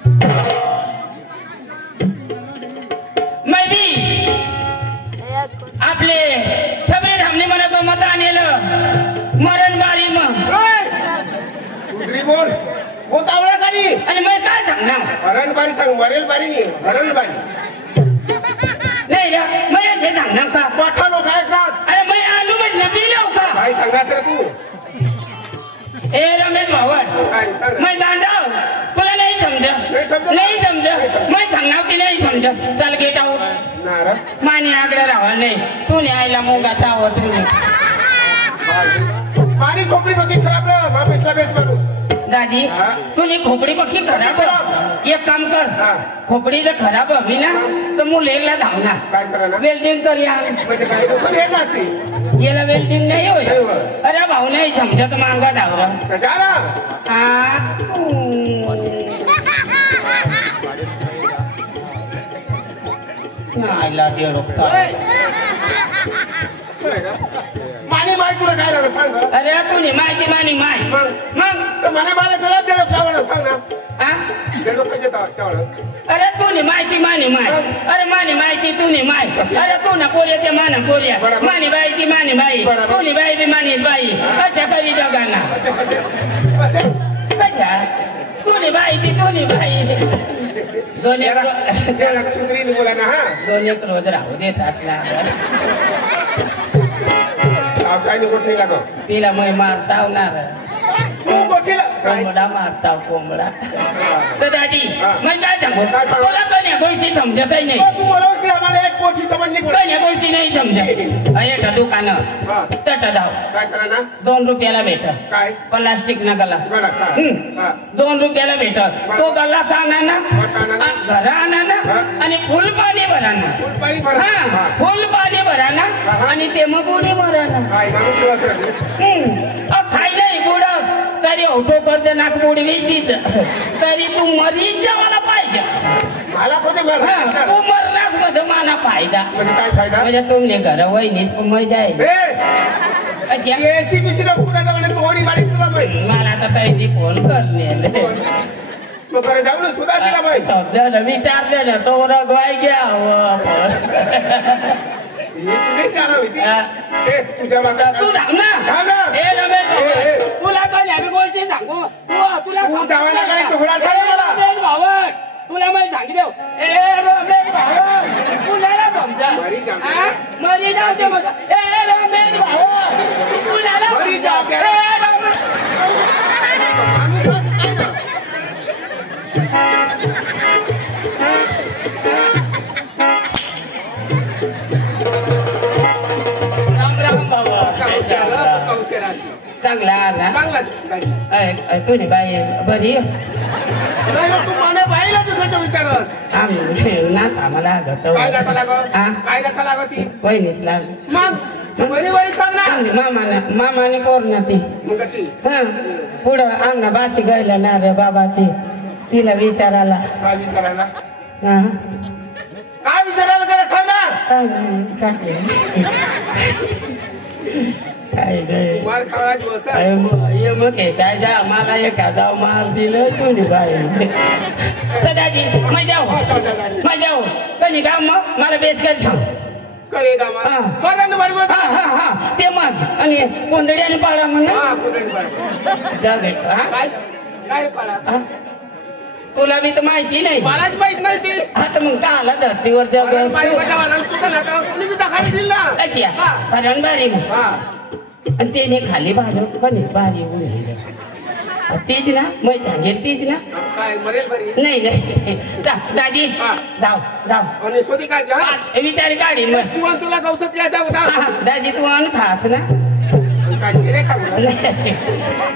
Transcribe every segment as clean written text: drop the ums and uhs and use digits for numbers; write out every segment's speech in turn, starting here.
मैं भी आपले सबरे धामने मला तो मत आणलं मरण बारी मग बोल हो तावळा खाली आणि मैं काय सांगणार मरण बारी सांग मरेल बारी नाही मरण बारी नाही रे मैं असे सांगणार का पठालो काय का अरे मैं आलू बसला पिलो का काय सांगायचं रे तू ए रमेश भावड मैं दांडाव तुला नाही समजा नाही समजा मैं सांगणार की नाही समजा चल गेट आउट मानी आगडे राहा नाही तू न्यायला मुंगाचा आवत तू पाणी खोपडी बघी खराब रे मापेसला बेस माणूस दादी तुझी खोपडी पक्षी खराब एक काम कर खोपडी जर खराब हवी ना तर मुलेला धावणार काय करा वेल्डिंग कर याला वेल्डिंग नाही होय अरे भाऊ नाही समजत मांगा धावलं जा ना आईला दीड मानी माय तुला काय लागलं सांग अरे तुझी माहिती मानी माय मग मला तुला दीड चावळ सांग ना हा दीड रुपये चावळ अरे तू माहिती मानी माय अरे मानी माहिती तू माय अरे तू ना पोरे ते माना पोऱ्या मानी बाई ती मानी बाई तू बाई बी मानी बाई अशा करी जगाना कशा तू बाई ती तू बाई दोन एक सुधरी बोला ना हा 2 एक रोज राहू देतात ना काय गोष्टी लागो तिला मै मारतावणार कोंबडा मारता कोंबडा तर दादी मग काय सांगू तुला कोण्या गोष्टी समजतही नाही आम्हाला एक गोष्टी समजली कोण्या गोष्टी नाही समजत अरे दुकानं तट धाव काय करा ना 2 रुपयाला भेट काय प्लास्टिक ना गलास 2 रुपयाला भेट तो गलास आणा ना घरा आणा ना आणि फुल पाणी भरा ना फुल पाणी भरा ना आणि ते मग बुडी भरा ना खायला बुडस तरी ऑटो करते नाक बुडवीच दीच तरी तू मरीच मला पाहिजे मला तू मरलास मध्ये मला फायदा काय फायदा म्हणजे तुमने घर वहिनीच मजा आहे थोडी बारीक तुला माहिती मला तर तरी फोन करणे जाऊन सुद्धा तिला माहिती विचारते ना तो रगवाय घ्या तू सांग ना तुला पण आम्ही गोष्टी सांगू तुला भावड तुला मी सांगितलं ए रमेश भावड तुला समजा मरी जाऊ मग ए रमेश भावड तुला चांगला ना तुझी बाई बरी तू मला बाईला तुझं विचारस आम्हाला वहिनीच लाग मामाने पोर ना ती हा पुढं आमना बाची गायला ना रे बाबाची तिला विचारायला काय विचारायला काय सांगा काय मग काय जा मला एखादा मार दिलं तुझी बाई दादी मग जाऊ कधी का मग मला बेस कर सांग ते मग आणि कोंदडी आणि पाळा म्हणून तुला बी तर माहिती नाही मलाच माहित नाही आता मग का आला धर्तीवर बारी आणि त्याने खाली भाजव कधी भारी तीच ना मग सांगेल तीच ना नाही नाही दादी जाऊ विचार काढीन मग तुला गौसत दादी तू आण खास ना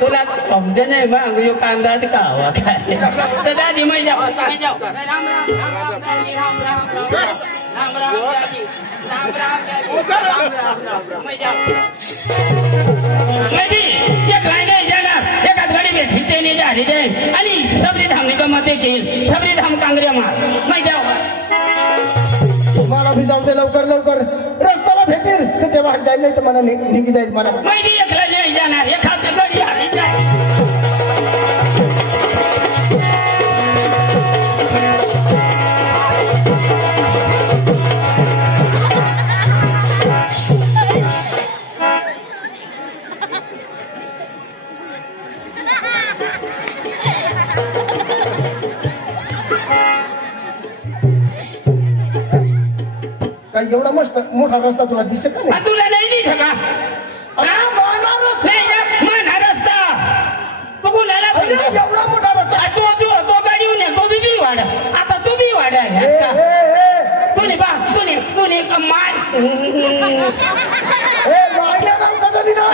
तुला समज नाही मग यो कांदा खावा काय तर दादी मग जाऊ राम एखाद गाडी भेटली ते झाली जाईल आणि सबरी धामने गमते घेईल सबरी धाम कांगऱ्या मार मग जाऊ मला भी जाऊ दे लवकर रस्त्याला भेटेल तर ते वाट जाईल नाही तर मला निघी जाईल मला मी बी एकला नाही जाणार एखादी गाडी आली जाईल काय एवढा मस्त मोठा रस्ता तुला दिसत का नाही? तुला नाही दिसत का? माना रस्ता तू कुणाला एवढा मोठा रस्ता तो गाडी ने तो बी वाढ आता तू बी वाढ तुने बा तुने माय मायना नाम बदली ना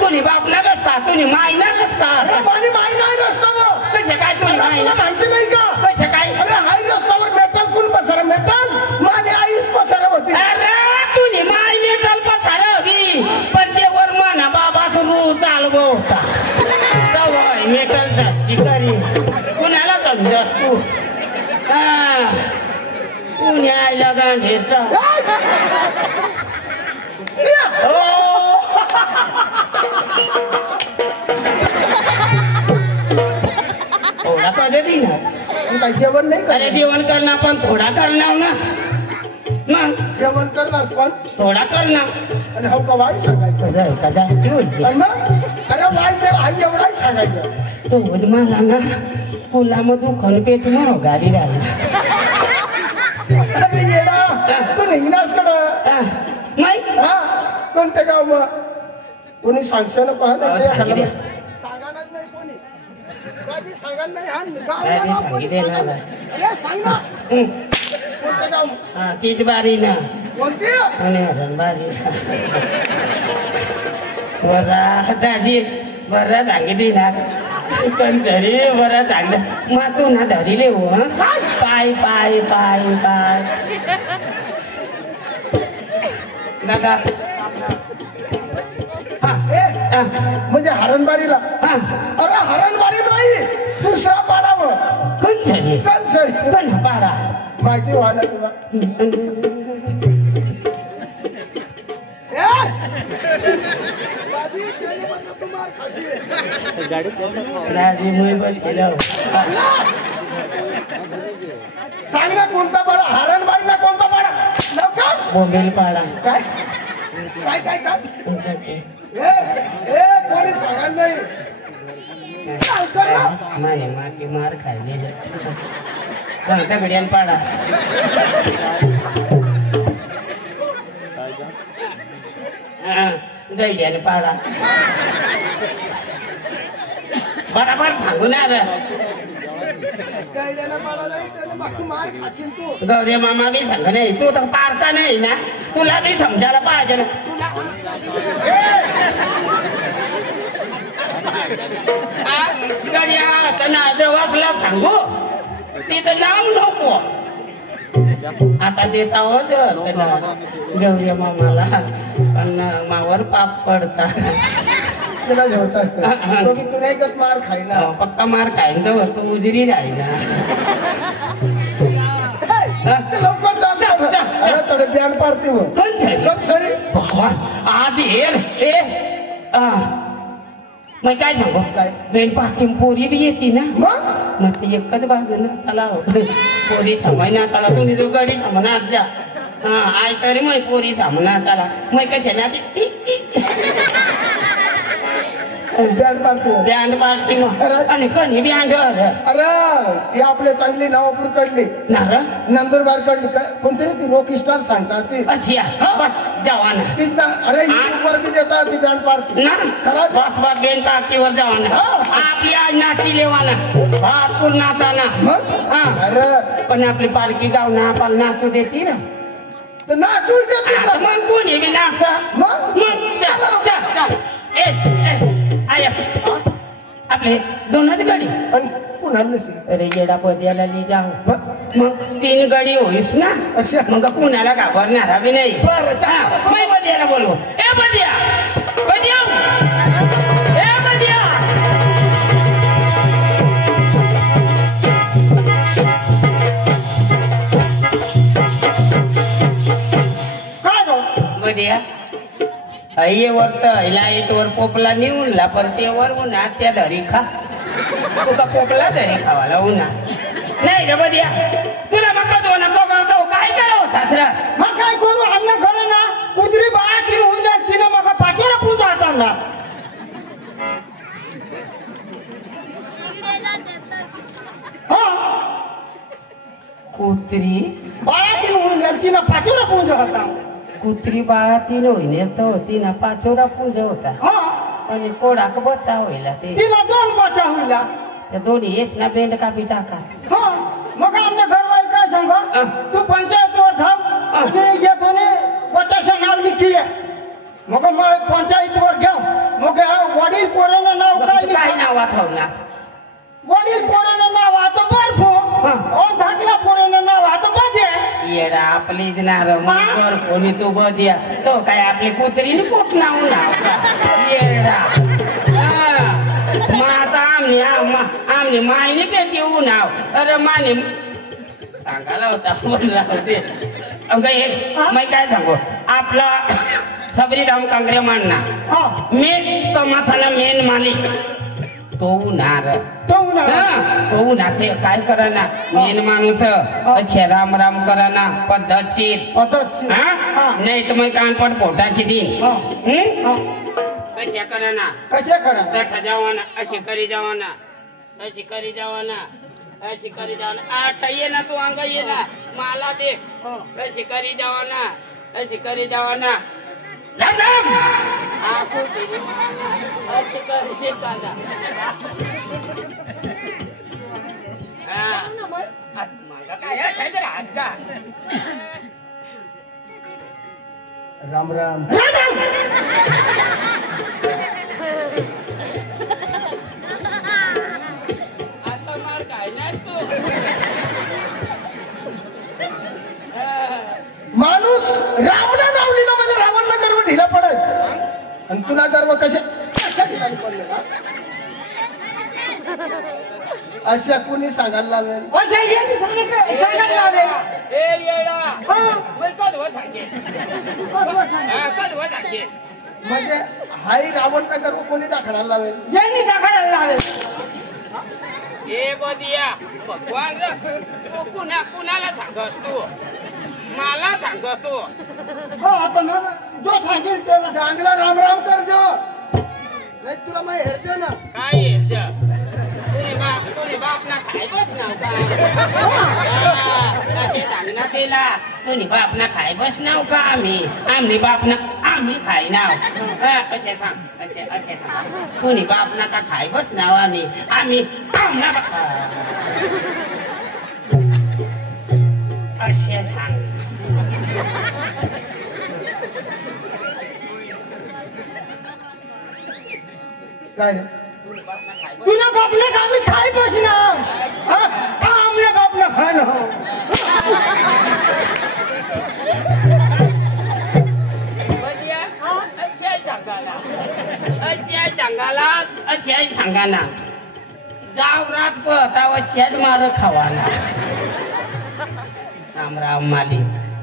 तुने बापला रस्ता तुने मायना रस्ता मानी मायना रस्ता कसे काय तुला माहिती नाही का? कसे काय? अरे हाय रस्त्यावर मेटल कोण पसार मेटल माने आईस पसार होती. अरे तुने माय मेटल पसार हवी पण ते वर म्हणा बाबा सुरू चालव होता तवय मेटल साची करी कुणाला समजस तू पुण्याला गांधीचा थोडा कधी दिला काय जेवण नाही अरे जेवण करणार पण थोडा करणार ना मग जेवण करणार पण थोडा करणार आणि हो का वाई सांगायचं का जास्ती होईल अरे वाई तर हाई एवढाही सांगायचं तो मला ना पुलामधून खनपेट मग गाडी राहिला अरे येडा तू निघणास कडं नाही हा कोणते गाव मग कोणी सांगशे ना पाहत तीच बारी ना कोणती बारी बरा दाजी बरा सांगितली ना पण तरी बरा सांगलं मग तू ना धरिले हो पाय पाय पाय पाय दादा म्हणजे हरणबारीला अरे हरणबारी नाही दुसरा पाडावं कंसरी कंसरी कण पाडा माहिती व्हा ना तुला दादी मुई बसला सांग ना कोणता पाडा हरणबारीला कोणता पाडा लवकर बोंबेल पाडा काय काय काय काय कोणी सांगा नाही माने माके मार खायले कोणत्या घड्यान पाडा दैड्याने पाडा बराबर सांगू ना गौरी मामा बी सांग नाही तू तर पारका नाही ना तुला बी समजायला पाहिजे ना गड्या त्यांना देवासला सांगू तिथं नाव नको आता देता होत त्यांना गौरी मामाला पण मावर पाप पडता त्याला जेवत असतो तू नाही कत मार खायला पक्का मार खाईन तो तू उजरी राहिला लवकर थोडे बँड पार्टी सरी आज ये मग काय सांगू काय बेन पार्टी पोरी बी येते ना मग ते एकच बाजू ना चला पोरी सामाय ना चला तुम्ही जो गाडी सामाना जा आय तरी मग पोरी सामाना चला मग कशा ना बँड पार्टी बँड पार्टी आणि कणी बँड अरे ती आपले चांगली नावापूर कडली ना नंदुरबार कडली कोणतरी ती रॉक स्टार सांगतात ती अशी बस जावा ना ती अरे वर बी देतात ती बँड पार्टी ना खरं बस बस बँड पार्टीवर जावा ना आपली आज नाची लेवाना भरपूर नाचाना मग अरे पण आपली पालखी गाव ना आपल्याला नाचू देते ना तर नाचू देते मग कोणी बी नाचा मग आपले दोनच गाडी आणि पुन्हा अरे येडा पद्याला ली जाऊ मग 3 गाडी होईस ना अशा मग पुण्याला घाबरणार बी नाही बद्याला बोलू ए बद्या बद्या ए बद्या काय बद्या ये वर तर लाईट वर पोपला निवडला पण ते वर उन्हा त्या धरी खा तुका पोपला धरी खावाला उन्हा नाही रे बद्या तुला मग दोन पकडतो काय करा होतास रे मग काय करू अन्न खरं ना कुत्री बाळा ती होऊन जात तिनं मग पाठीला पूजा हातांना कुत्री बाळा ती होऊन होईल तिनं पाचोरा पुंज होता कुत्री बाळा तीन होईन तो तिना पाचोरा पुंज होता हा आणि कोडाक बचा होईला ते तिला 2 बच्चा होईल त्या दोन्ही येस ना बेंड कापी टाका हा मग आमच्या घरवाई काय सांगा तू पंचायतीवर थांब आणि या दोन्ही बच्चाचं नाव लिखी मग पंचायतीवर घ्या मग वडील पोरानं नाव काय नाव आठवणार वडील पोरानं नाव आता बर्फो धाकला पोरानं नाव आता बद्या येडा आपलीच नार मग कोणी तू बद्या तो काय आपली कुत्री कुठ नाव येडा मग आता आमने मायने पेटी नाव अरे माने सांगायला होता बोलला होते मी काय सांगू आपला सबरीराम कांगरे मानना मेन तमाशाला मेन मालिक तो उन्हार ते काय कराना मेन माणूस अच्छे राम राम कराना पद्धतशीर नाही तर मग कानपट पोटा किती कशा कराना कशा करा तठा जावाना अशी करी जावाना अशी करी जावाना अशी करी जावाना आठ ये ना तू अंग ये ना मला दे अशी करी जावाना अशी करी जावाना राम राम आपको अशी करी जावाना राम राम आता मार काय नसतो माणूस रामना नाव लिहिलं म्हणजे रावणला गर्व ढिला पडत आणि तुला गर्व कशा ठिकाणी पडलं अशा कुणी सांगायला लावेल सांगायला लावेल म्हणजे हाही रावणला गर्व कोणी दाखवायला लावेल यांनी दाखवायला लावेल हे बदिया भगवान तू कुणाला सांगस तू मला सांगतो आता मग जो सांगेल त्याला चांगला राम राम कर जो नाही तुला माहिती हेरते ना काय हेरत तुझे बाप ना खाय बस नाव का सांग ना त्याला तुझी बाप ना खाय बस नाव का आम्ही बाप ना आम्ही खाय नाव असे सांग असे सांग तुझी बाप ना का खाय बस नाव आम्ही आमना असे सांग काय तुला बापने का आम्ही खाय बसणार आमल्या बापना खाय ना अच्छी सांगाना जाव रात पळतावा शेत मार खावाना राम राम माली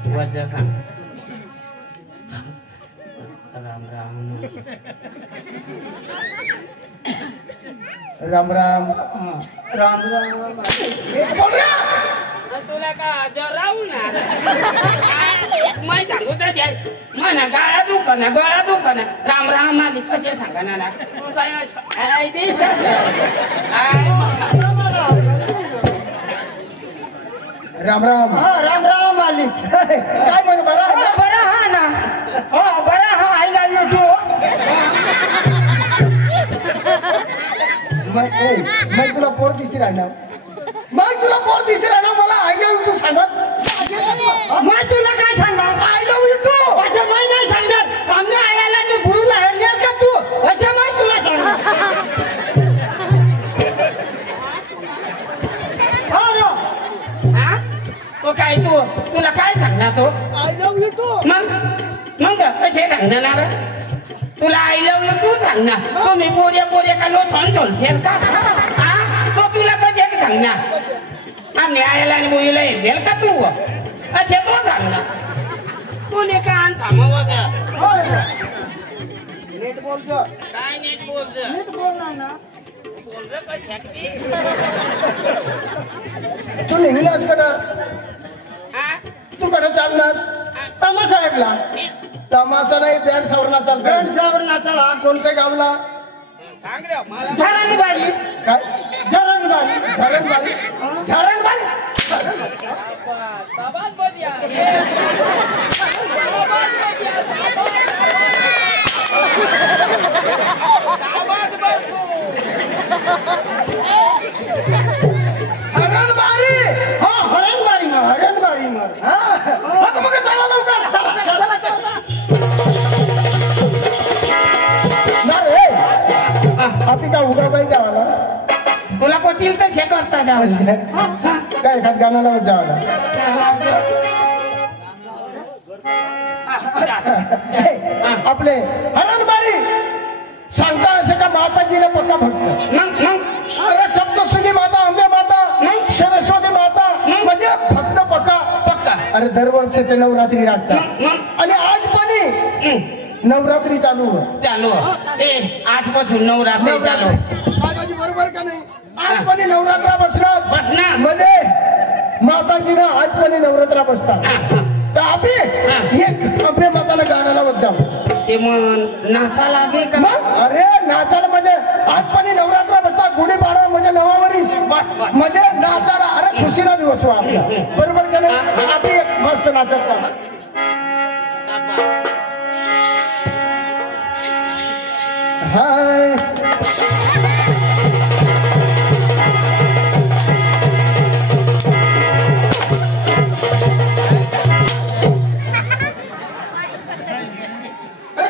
वज सांग राम राम राम राम राम तुला का जरावू ना मैं सांगू तर म्हणा गाळा दुकाना राम राम माली कसे सांगा ना राम राम राम राम मालिक काय म्हण बरा हा ना बरा हा आय लव्ह यू टू मैं तुला पोर दिसती राहणार मला आय लव्ह यू टू सांगत मैं तुला काय सांगणार आय लव्ह यू टू असं मैं नाही सांगणार आमने आयाला ने भूला हरणार का तू असं मैं तुला सांगणार तो काय तुला काय सांगणार तो आय लव्ह यू टू मग कसे सांगणार तुला आय लव्ह यू तू सांगणार तुम्ही पोऱ्या का लो सोलशेल का तो तुला कसे सांगणार आम्ही आयला आणि बोईला येईल का तू असे तो सांगणार तुने का थांबवत नीट बोलतो काय नीट बोलत नीट बोलणार ना बोल कशासाठी तू निघलास कडं तू कडे चाललास तमाशा ऐकला तमाशा नाही बँड सावरना चालतो बँड सावरना चला कोणत्या गावला सांग रे मला झरणबारी काय झरणबारी तबाद बदिया मग हा तर मग चला लवकर चला आपली का उगा बाई जावाला तुला पटील तर शे करता जाऊ काय एखाद गाणं लावत जावाला आपले हरणबारी सांगता असं का माताजीने पक्का फक्त अरे सप्तशृंगी माता अंबे माता सरस्वती माता म्हणजे फक्त पक्का पक्का अरे दरवर्षी ते नवरात्री राखतात आणि आज पण नवरात्री चालू आजपासून नवरात्री चालू माताजी बरोबर का नाही आज पण नवरात्रा बसणार मध्ये माताजीनं आज पण नवरात्रा बसतात तर आम्ही एक अंबे माताला गाणं लावत जाऊ ते मग नाचाला बे का अरे नाचाला म्हणजे आज पण नवरात्रा बसतात गुढीपाडवा म्हणजे नवावरीस म्हणजे नाचाला अरे खुशीला दिवस आपला बरोबर का नाही आम्ही एक मस्त नाचत चालू हाय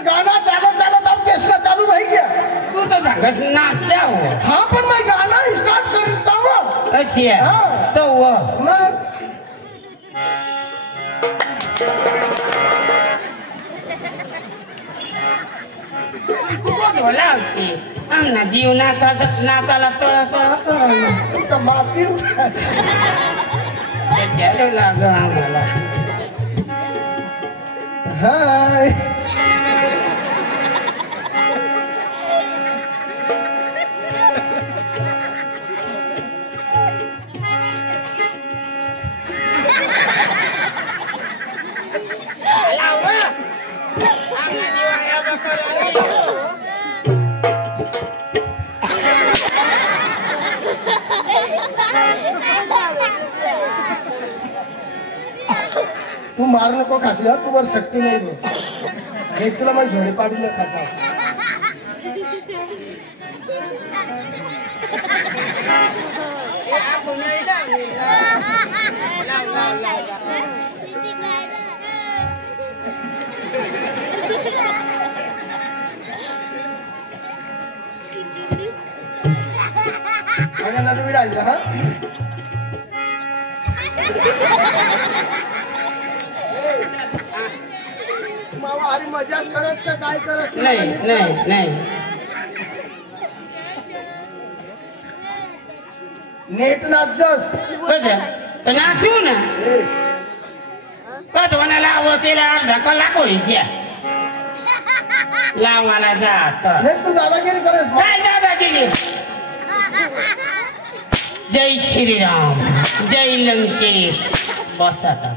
गाना चालत चालत आप देशला चालू भाई गया तू तो सांगस नाचल्या हो हा पण मग गाना स्टार्ट करता हो अशी आहे तो मग बोलावशी आमना जीव नाचाला तळ माती लाग आम्हाला हाय तू मार नको खासला तू वर शक्ती नाही बघ तुला मग झोडे पाडून खाता माझ्या नदी राहिला हा मावा अरे मजाक करत का काय करत नाही नेट नाचस नाचू ना कधोना लाव तिला अर्धा कलाक होई क्या लावाला जात तू दादागिरी करत काय दादागिरी जय श्रीराम जय लंकेश बस आता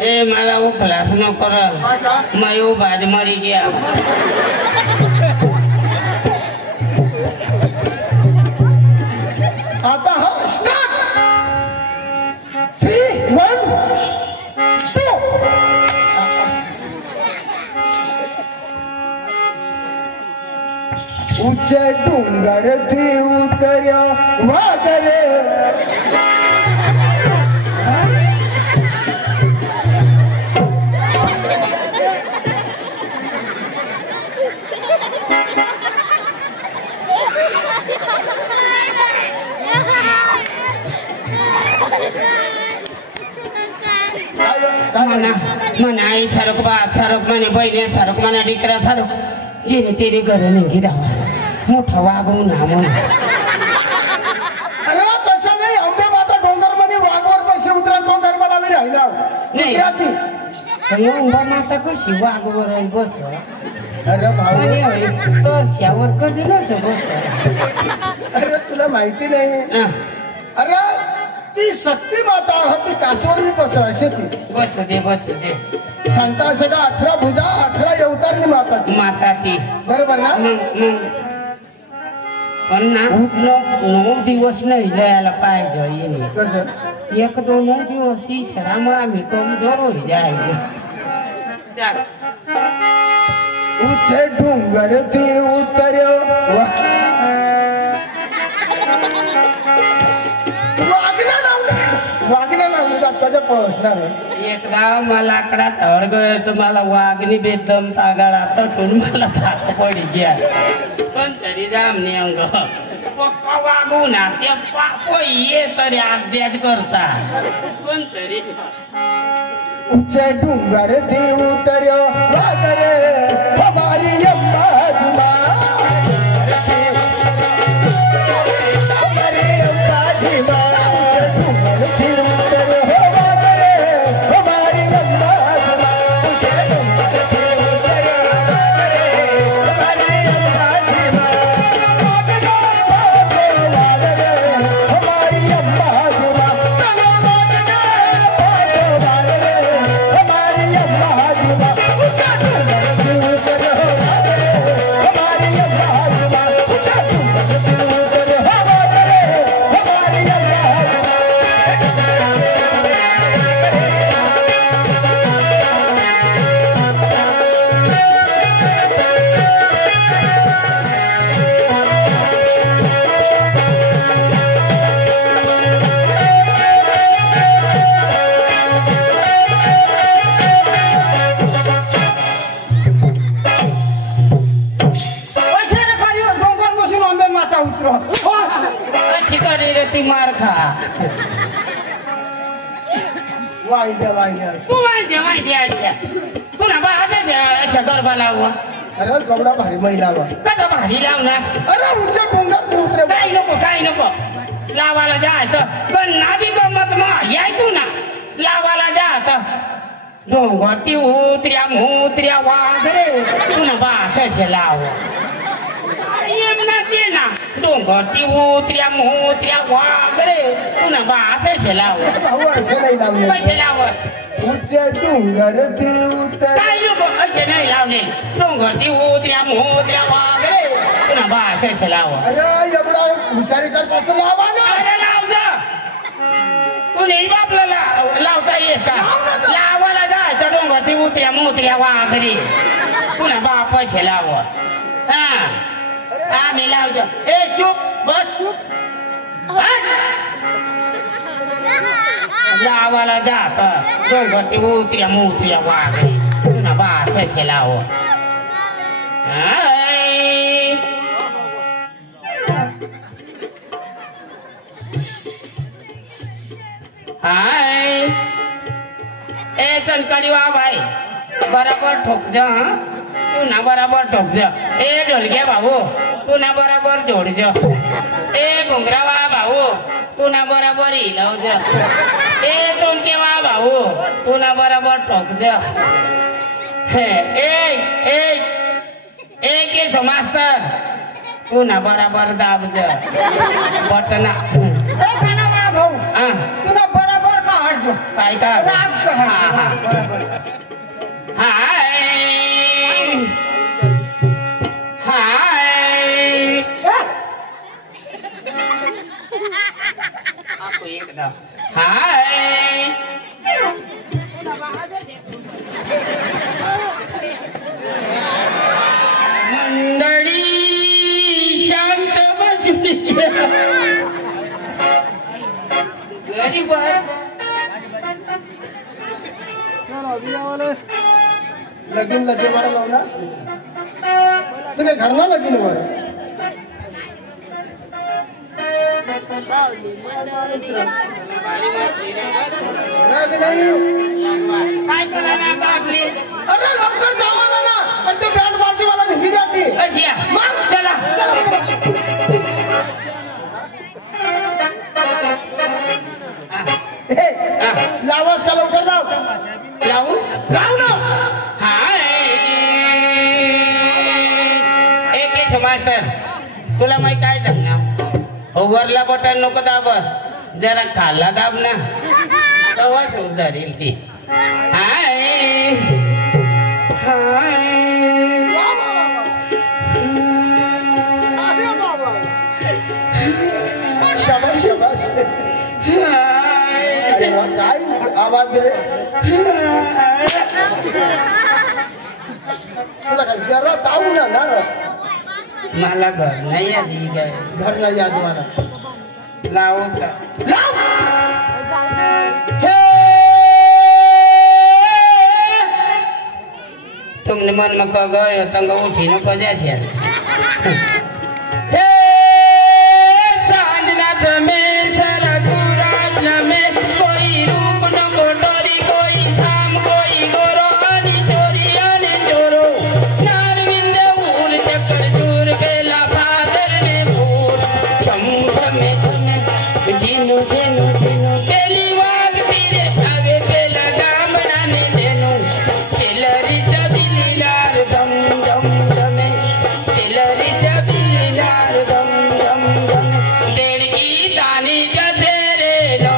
ए मला उपलास न कर मैं बाद मरी गया आता हा स्टार्ट 3 1 2 उच्च डोंगर थी उतर्या वादर मना आई सारक बा सारक म्हणे बहिणी सारक म्हणा डिकरा सारक जिने तेरे घर नाही राहा मोठा वागवून हा म्हणून अरे तसं नाही अंबे माता डोंगर म्हणे वाघवर कसे उतरा तो गरबाला मी राहिला नाही अंबा माता कशी वाघवर आहे बस अरे भाऊ तोरशावर कधी नस बस अरे तुला माहिती नाही अरे ती शक्ती माता ती कासवडी कसं असे ती बसू दे सांगता असं का 18 भुजा 18 अवतारणी माता माता ती बरोबर ना पण ना 9 दिवस नाही लयाला पाहिजे येणे कसं? 1-2 दिवस इशारामुळे आम्ही कमजोर हो जायचे चाल उचे डोंगर ते उतर्यो वागणं लावलं जाताच्या पोहोचणार एकदा मला आकडाचा वर्ग तर मला वाघनी बेदम तागाळा तटून मला धाक पडी घ्या पण तरी जामने अंग पक्का वागू ना ते पाप ये तरी अभ्यास करता पण तरी उचे डोंगर ते उतर्यो वागरे हमारी अम्मा जुमा मार खा पुन्हा अशा गरबा लावू अरे कपडा भारी महिला कसा भारी लावणार अरे उच्च डोंगर काही नको लावायला जायचं पण नाभी गमत मग याय तू ना लावायला जायचं डोंगर उतऱ्या मोत्र्या वाघरे पुन्हा बासे लाव ते ना डोंगर उतऱ्या मोत्र्या वाघरे पुन्हा बासे लाव भाऊ असे नाही लावले पैसे लाव उच्च डोंगर ते उतर काय नको असे नाही लावले डोंगर उतऱ्या मोत्र्या वाघरे पुन्हा बासे लाव अरे एवढा हुशारी करत असतो लावा ना अरे लाव जा कुणी आपल्याला लावता येत का लावायला जायचं डोंगर उतऱ्या मोत्र्या वाघरे पुन्हा बापाशे लाव हा आम्ही लावतो ए चुप बस लावायला जात डोंगर उतऱ्या मोत्र्या वाघरे पुन्हा बासे लाव हाय ए कणकणी वा भाई बराबर ठोक दे तू ना बराबर ठोक दे ए ढोलके भाऊ तू ना बराबर जोड दे ए घुंगरा वा भाऊ तू ना बराबर हिलव दे ए टोनके वा भाऊ तू ना बराबर ठोक दे ए केशव मास्टर तू ना बराबर दाब दे बटना भाऊ तुला बरोबर का हटतो काय का मंडळी शांत बसून गरीब लगीन लगे मारा लावला तुने घरला लगीन वर काय करायला आता आपली अरे लवकर जावाला ना आणि ते बँड पार्टी वाला निघी जाते अशी मग चला लावास का लवकर लाव लावू लाव ना एक मास्टर तुला माहिती काय जमणार वरला बटन नको दाबस जरा खाल्ला दाब ना तेव्हाच उधारील ती हाय हाय शाबास शाबास अरे वा काय आवाज रे तुला काय जरा ताऊ ना ना मला घर नाही आधी काय घर नाही याद मला लाव का लाव हे तुमने मन में कह गए तंग उठी न को जा छे हे सांजना में सारा सूरज में कोई रूप न कोटरी कोई शाम कोई गोरो अनि चोरी अनि चोरो नारविंद उल चक्कर चूर केला फादर ने भूर चम चमे चमे जीनु जेनु जेनु केली वाग तीरे आवे पेला गाम बनाने देनु चिलरी जबिलीलार दम दम दमे चिलरी जबिलीलार दम दम दमे देड़की तानी जथेरे लो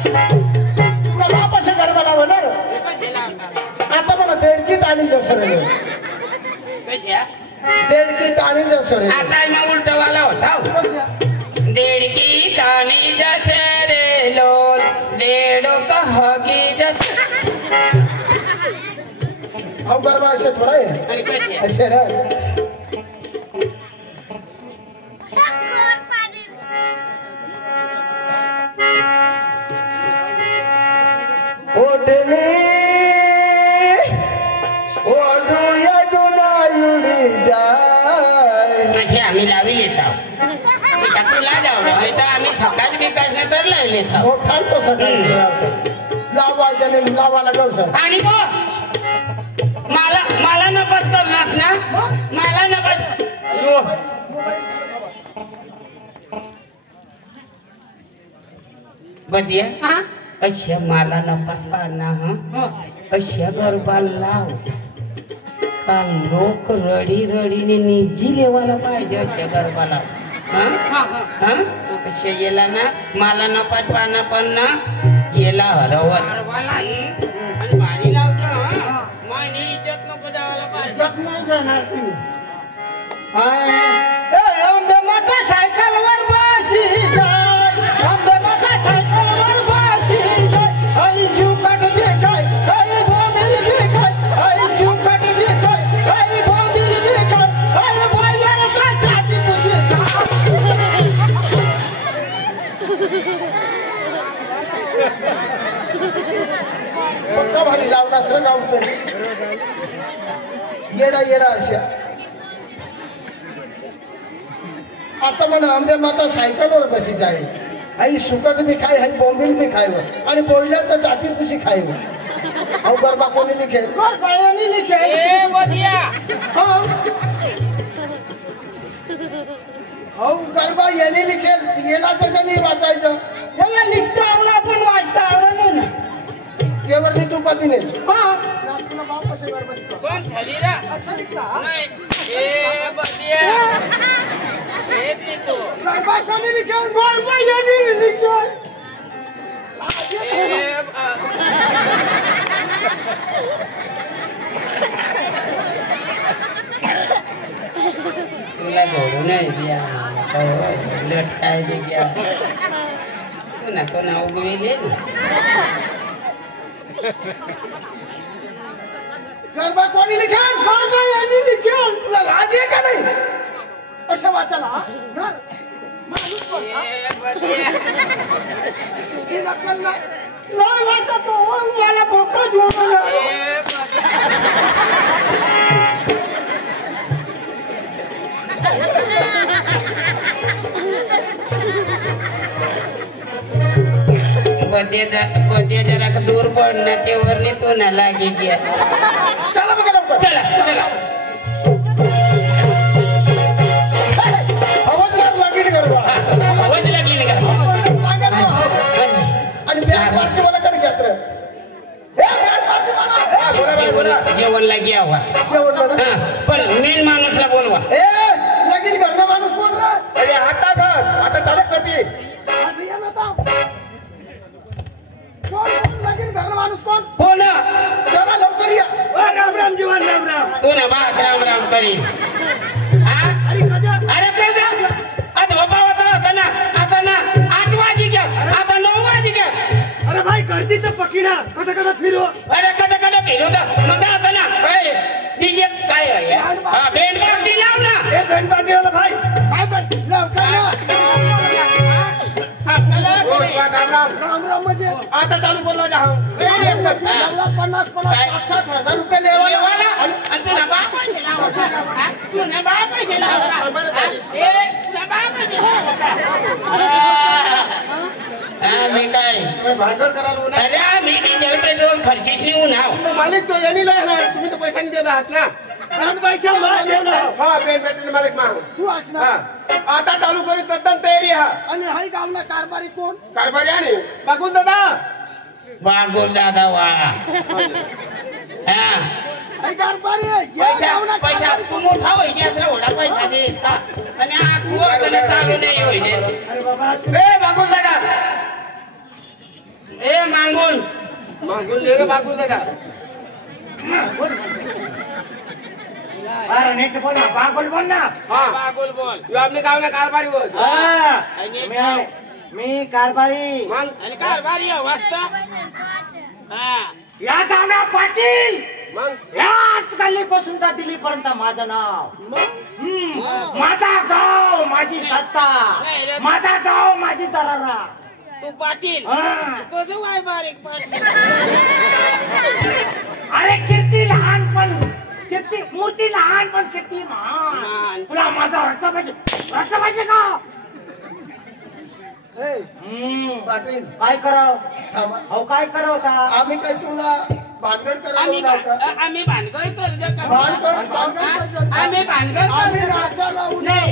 तुला वापस गरबाला होणार आता मला देडकी ताणी जसरे कशा देडकी ताणी जसरे आता मैं उल्टा वाला होता हूँ देड़की तानी जथेरे लोल देड़ो कहोगी जथेरे अब गरबा ऐसे थोड़ा है आणि कशी ऐसे रे ओडने ओडू या डुनायुडी जाय म्हणजे आम्ही लावी लेता तुला जाऊ नाही तर आम्ही सकाळच विकास नाही तर लावी लेता मोठा तो सकाळी लावायचं नाही लावायला जाऊ सर आणि मला मला नपास करणार ना मला नपास अयो बदिया अच्छा मला नपास पाडना हा अच्छा गरबा लाव का लोक रडी रडीने निजी लेवायला पाहिजे अशा गरबाला हा हा अशा येला ना मला नपास पाडना पण ना येला हरवत पाणी लावतो हा माझी इज्जत नको जायला पाहिजे जत नाही जाणार तुम्ही ए आंबे माता सायकल वर बसी जाय आंबे माता सायकल वर बसी जाय आई सुकट बी काय आई बोंबील बी काय आई सुकट बी काय आई बोंबील बी काय आई बोलणार साची पुसी पक्का भारी लावला सर गाव येडा येडा अशा आता म्हणा आंबे माता सायकलवर बसी जाय आई सुकट बी खाय आई बोंबील बी खायवर आणि बोईला तर चाटी पुशी खायवर अहो गरबा कोणी लिखेल बायानी लिखेल ए बदिया अहो गरबा याने लिखेल याला त्याच्यानी वाचायचं याला लिखता आवडा पण वाचता आवडा नाही ना केवळ मी तू पतीने कोण झाली रा नाही ए बदिया ए ती तो गरबा कोणी लिखेल गरबा याने लिखेल तुला जोडू नाही द्या लटकाय दे घ्या कोणा कोणा उगविले गरबा कोणी लिखेल गरबा याने लिखेल तुला लाज आहे का नाही असं वाचायला माणूस बोल ही नक्कल नाही वाचतो मला भोका जोडला बदे जरा दूर पडणं ते वरली तो ना लागे घ्या चला बघा लवकर चला चला आवाज लागली गरबा आवाज लागली का आणि बॅग पार्टी मला कडे घेत रे जेवणला घ्यावा पण मेन माणूसला बोलवा ए लगीन घरचा माणूस कोण रे अरे आता बघ आता चालू कधी कोण लगीन घरला माणूस कोण कोण जरा लवकर या राम राम जीवन राम राम तू ना बा राम राम करी अरे कसा आता बाबा होता ना आता ना 8 वाजी घ्या आता 9 वाजी घ्या अरे भाई गर्दी तर पक्की ना कट फिरो अरे कट फिरू तर मग आता ना डीजे काय आहे हा बँड पार्टी लाव ना ए बँड पार्टी वाला भाई काय पण लवकर या राम राम म्हणजे आता चालू बोलला जा 50 60,000 रुपये लेवाला आणि तुला बा पैसे लावता तुला बा पैसे लावता तुला बा पैसे मी काय तुम्ही भांडवल करायला अरे आम्ही डिझेल पेट्रोल खर्चीच नेऊन आहो मालिक तो यांनी नाही तुम्ही तो पैसा नाही देला हस ना पैसा हा बँड पार्टी मालिक मार तू असणार आता चालू करी तद्दन तयारी हा आणि हाय गावना कारभारी कोण कारभारी आहे बघून दादा बागुल दादा वाळा हा हाय कारभारी पैसा तू मोठा होई ना एवढा पैसा दे आणि आखू चालू नाही होई अरे बाबा ए बघून दादा ए मागून बघून दादा अरे नेट बोल ना बागुल बोल ना हाँ बागुल बोल तू आपले गाव में कारभारी बोल मी कारभारी मग आणि कारभारी वाजता हा या गावना पाटील मग याच गल्लीपासून तर दिल्लीपर्यंत माझं नाव माझा गाव माझी सत्ता माझा गाव माझी दरारा तू पाटील कसं वाय बारीक पाटील अरे कीर्ती लहान पण कीर्ती मूर्ती लहान पण कीर्ती महान तुला माझा रक्त पाहिजे का पाटील काय कराव हो काय कराव का आम्ही काय तुला भांडण करायला आम्ही भानगड करतो आम्ही नाचायला नाही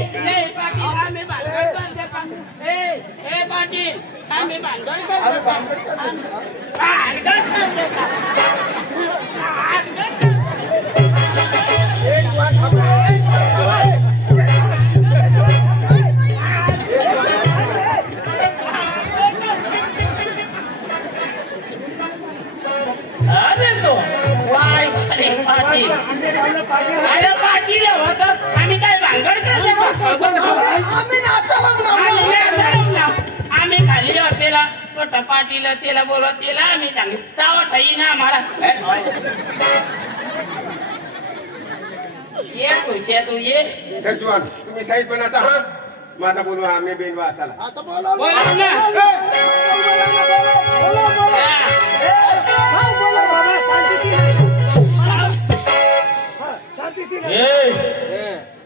पाटील आम्ही भानगड करतो ए पाटील आम्ही भानगड करतो अरे पाटील होत आम्ही काय भानगड करतो आम्ही खाली होतेला तो टपाटीला त्याला बोलत त्याला आम्ही सांगितलं ताव ठाई ना आम्हाला ये खुर्च्या तू ये जवान तुम्ही शाहीदपणाचा हा माझा बोलवा आम्ही बेनवा असाला आता बोला बोला ना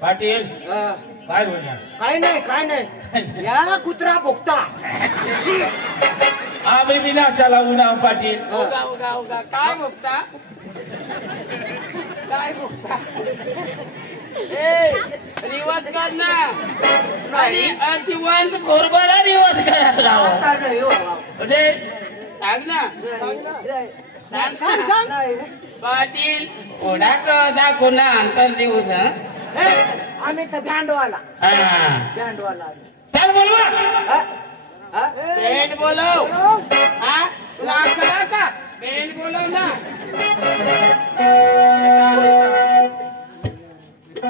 पाटील काय बोलणार काय नाही या कुत्रा भोगता आम्ही बिना चालावू ना पाटील उगा काय भोगता काय भोगता रिवाज कर ना आणि वंश बरोबर रिवाज करायला सांग ना पाटील ओढा कसा कोणा अंतर दिवस आम्ही तर बँडवाला चल बोलवा बँड बोलव हा तुला करा का बँड बोलव ना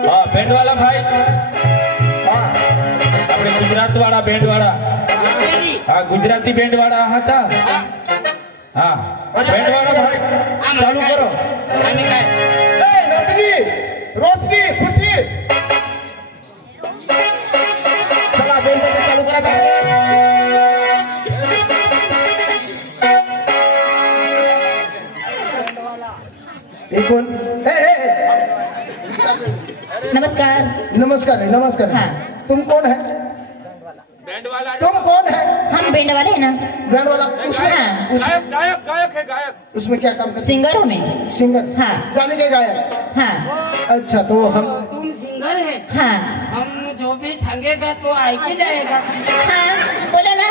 हाँ बैंड वाला भाई हाँ अपने गुजरात वाला बैंड वाला हाँ गुजराती बैंड वाला हाँ था हाँ बैंड वाला भाई चालू करो आम्ही काय नंदिनी रोशनी खुशी चला बेंड चालू करा कोण नमस्कार नमस्कार हाँ। तुम कौन है तुम कौन है हम बैंड वाले हैं ना बैंड वाला हाँ। गायक है गायक उसमें क्या काम करते सिंगर हूँ मैं सिंगर हाँ। जाने के गायक हाँ अच्छा तो हम तुम सिंगर है हाँ हम जो भी सांगेगा तो आके जाएगा हाँ बोलो ना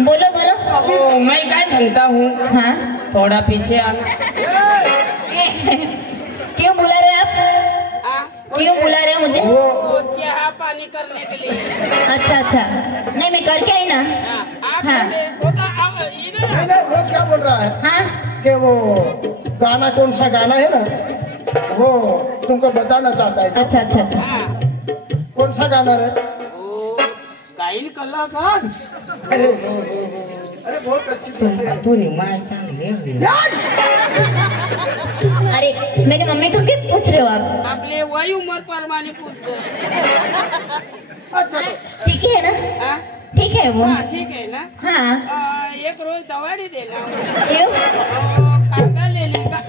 बोलो बोलो ओ, मैं क्या सांगता हूँ हाँ थोड़ा पीछे आना क्यों बुला रहे आप क्यों बुला रहे हैं मुझे वो क्या पानी करने के लिए। अच्छा अच्छा, नहीं मैं करके आई ना। आप हाँ। देखो तो नहीं नहीं, वो क्या बोल रहा है हाँ कि वो गाना कौन सा गाना है ना, वो तुमको बताना चाहता है। अच्छा अच्छा अच्छा। कौन सा गाना है? गाईल कलाकार अरे अरे बहुत अच्छी बात है। तू नहीं माय चांगले अरे मेरी मम्मी को क्यों पूछ रहे हो आप? आपले वही उम्र परमाने पूछतो। अच्छा ठीक है ना? हाँ? ठीक है वो। हाँ, ठीक है ना? हाँ एक रोज दवाड़ी देना। क्यों? कागदा ले ली का?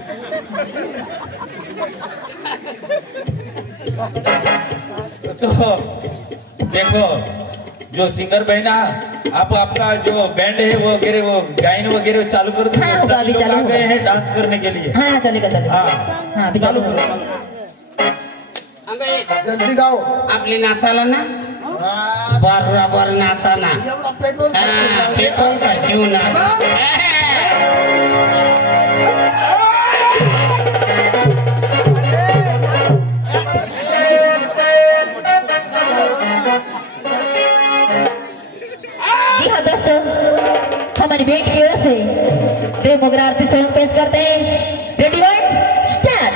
तो देखो जो सिंगर बहना आप आपका जो बैंड है वो वगैरह वो गायन वगैरह चालू कर दो। हाँ, होगा, अभी सभी लोग चालू आ गए होगा। हैं डांस करने के लिए। हाँ चलेगा चलेगा। हाँ हाँ अभी चालू चालू करो करो। जल्दी गाओ। आपले नाचाला ना हाँ, बरोबर नाचा ना. एवढा पेट्रोल हा, पेट्रोल का जीव ना. जी हाँ दोस्तों, हमारी भेंट की ओर से प्रेम मोगरा आरती सॉन्ग पेश करते हैं। Ready one start.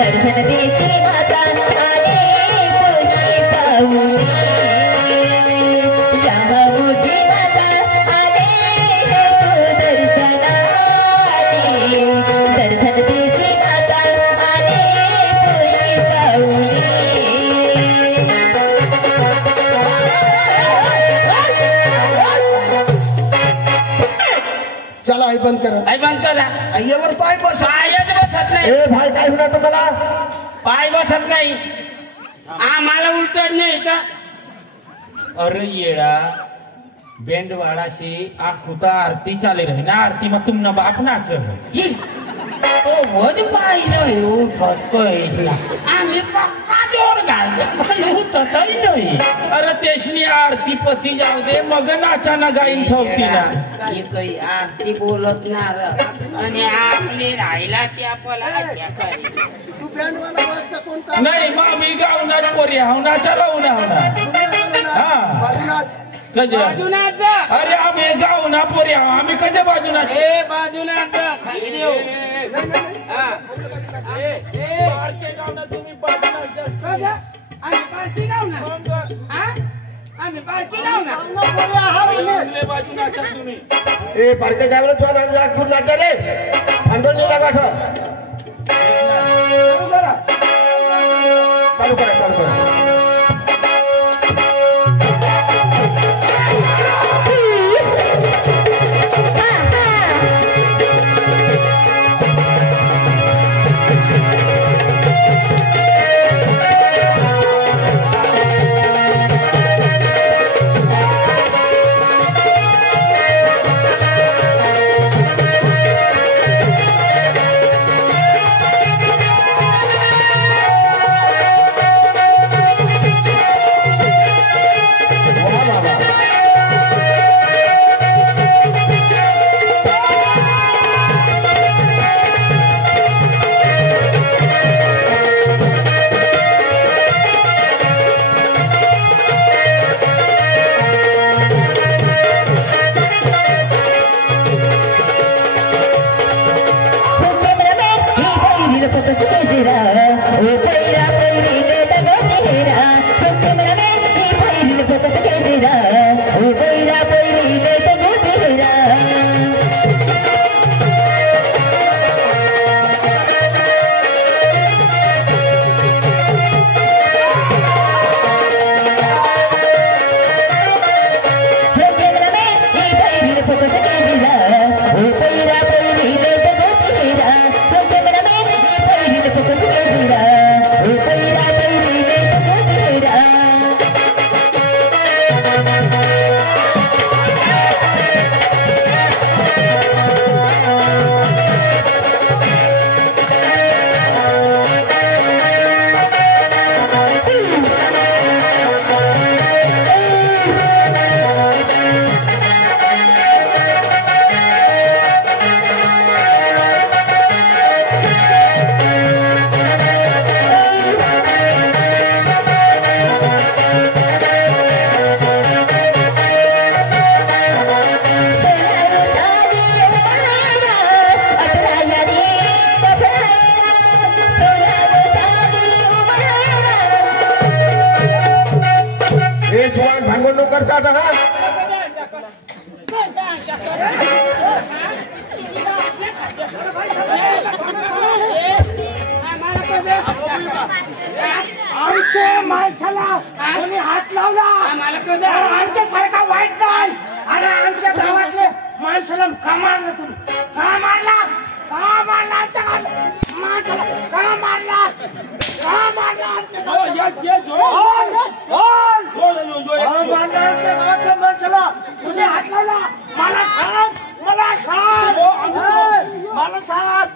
दर्शन देती माता आने कोई पाऊँ, जहाँ मुझे माता आने तो दर्शन आने, दर्शन देती माता आने कोई पाऊँ। चला आई बंद करा. आई बंद करा. आईवर पाय बस. पायच बसत नाही. ए भाई काय होणार तुम्हाला? पाय बसत नाही. आम्हाला उलटत नाही का? अरे येड़ा बैंड वाला से आखुता आरती चाले रहे ना, आरती में तुम न बाप नाच रहे. तो वध पाहिलं उठत कळीस ना. आम्ही पक्का जोर घालतो पण उठतही नाही. अरे तेशनी आरती पती जाऊ दे मग नाचा ना गाईन ठोकती ना. ही काही आरती बोलत नार आणि आपली राहिला त्या पलाच्या करी. तू बँडवाला वाजता कोणता? नाही मग मी गावणार पोरी हाव नाचा लावून हाव ना. हा. बाजूनाथ. कजे बाजूनाच अरे आम्ही गावना पोरी हाव आम्ही कजे बाजूना. ए बाजूनाच खाली देऊ. हा. तुम्ही बाजूना आम्ही पार्टी गाव ना. हा? आम्ही पार्टी गाव ना. बाजूना तुम्ही. ए पारके गावला तुला ना तू नाचा रे. आंदोलन लागा ठो. चालू करा चालू करा. भांगो नोकर साठ हा आमच्या माणसाला कोणी हात लावला आमच्या सारखा वाईट नाही आणि आमच्या गावातले माणसाला का मारलं तुम्ही का मारला आमच्या माणसाला का मारला आमच्या गावातल्या माणसाला तुम्ही हात लावला मला सांग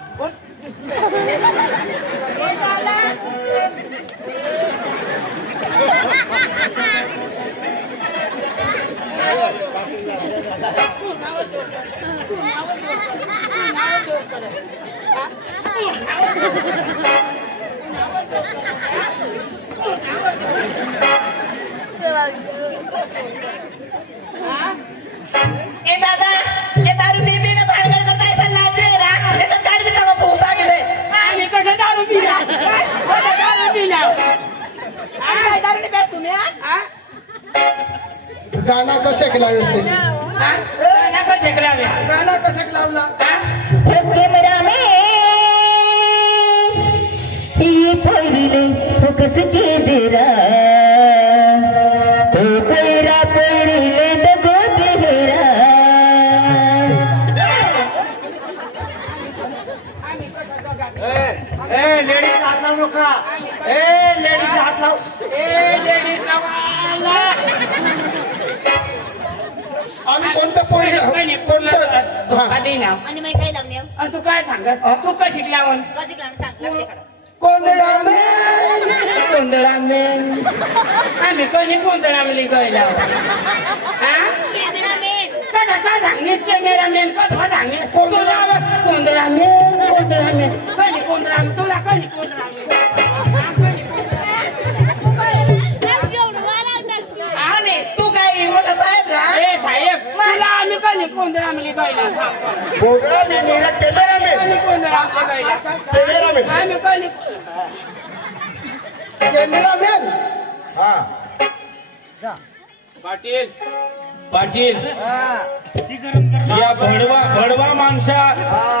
ए दादा ये दारू पी पी ने भानगड करता ऐसा लाज रे रा ये सब काढ देता मग फुटा गेले आम्ही कसं दारू पिला आणि काय दारू ने बेस तुम्ही हा गाणं कसं लावलं गाणं कसं लावला कॅमेरा में ये पहिरिले फोकस के जरा तो पैरा पहिरिले दगो तेरा लेडीज हात लावू नका लेडीज हात लाव लेडीज आम्ही कोणतं पोरी कोणतं आधी नाव आणि मग काय लागणे आणि तू काय सांगत तू काय शिकला म्हण कधी लागणे सांग लागते काढ गोंधळा मेन आम्ही कधी गोंधळा मेली गयला काय सांगलीस कॅमेरा मेन कधी सांगली गोंधळा मेन कधी गोंधळा तुला कधी गोंधळा आणि तू काय मोठा साहेब ना ए साहेब तुला आम्ही कधी गोंधळा मेली गयला बोगड़ा में मेरा कैमरा में कधी गोंधळा मेली गयला कैमरा में आम्ही कधी कॅमेरामॅन हाँ पाटील या भडवा माणसा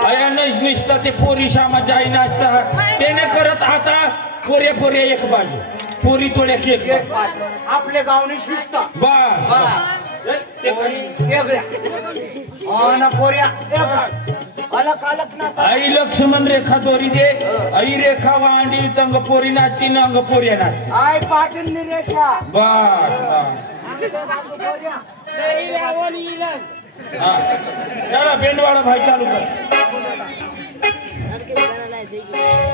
अयानच निसता ते पोरी सामाच्या आई नाचता त्याने करत आता पोरे एक बाजू पोरी तोड्या एक आपल्या गावने शिकता बस पोऱ्या अलग ना आई लक्ष्मण रेखा दोरी दे आई रेखा वांडी तंग पोरी नाचती नंग पोऱ्या नाचती आय पाटील निरेशा बस हा चला बेंडवाडा भाई चालू कर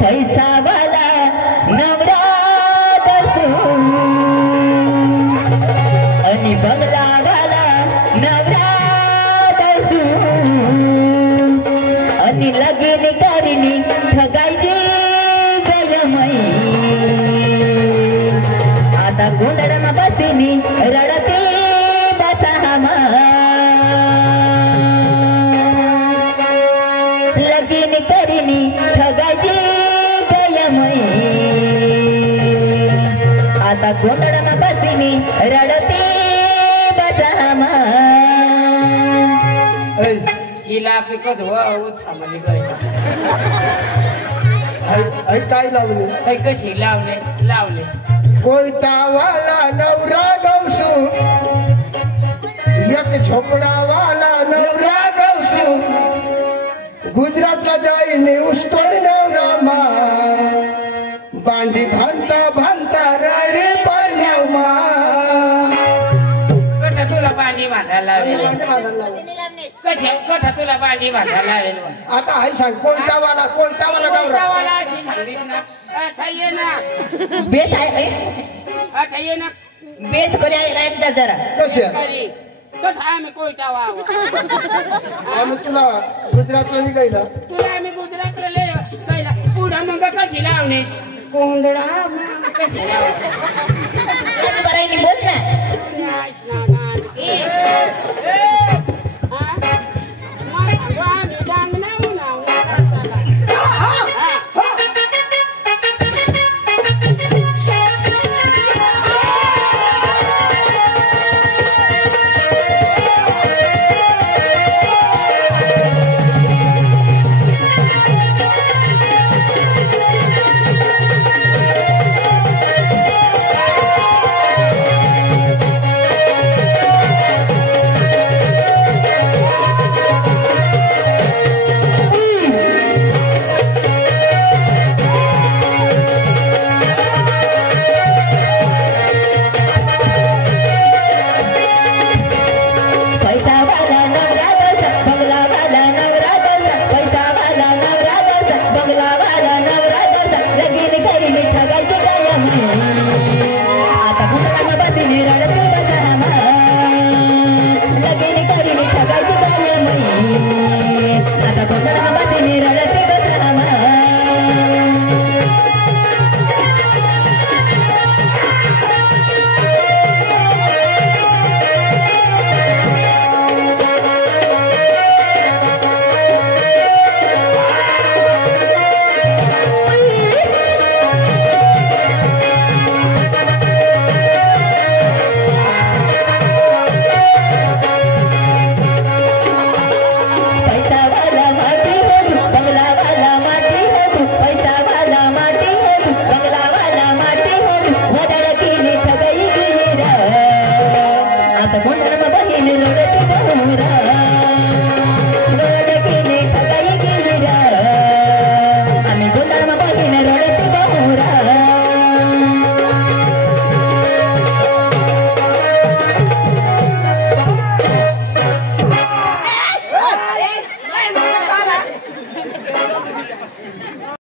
पैसा वाला नवरा आणि बंगला वाला नवरा आणि लगीन करीनी ठगायची गयमई आता गोंधळमा बसीनी रडते बसामा लगीन करीनी ठगायची गयमई आता गोंधळमा बसीनी रडते बसामा हिला पिकत सामाली गयला काय लावले काही कशी लावले कोयतावाला नवरा गवसू एक झोपडावाला नवरा गवसू गुजरातला जाईने उस्तोय नवरा मा बांधी भांता रडे पाण्याव मा कथा तुला बांधी बांधायला लावेल कथा तुला बांधी बांधायला लावेल आता हाय सांग कोणतावाला नवरा कोणतावाला अशी सांगित ना ये ना बेस आहे अच्छा ये ना बेस करे एकदा जरा कसे खरी कथा आम्ही कोयता वावा आम्ही तुला गुजरातला निघायला तुला आम्ही गुजरातला लय पुढं मग कशी लावणे कोंदडा मग कशी लावणे बराई बोल ना ए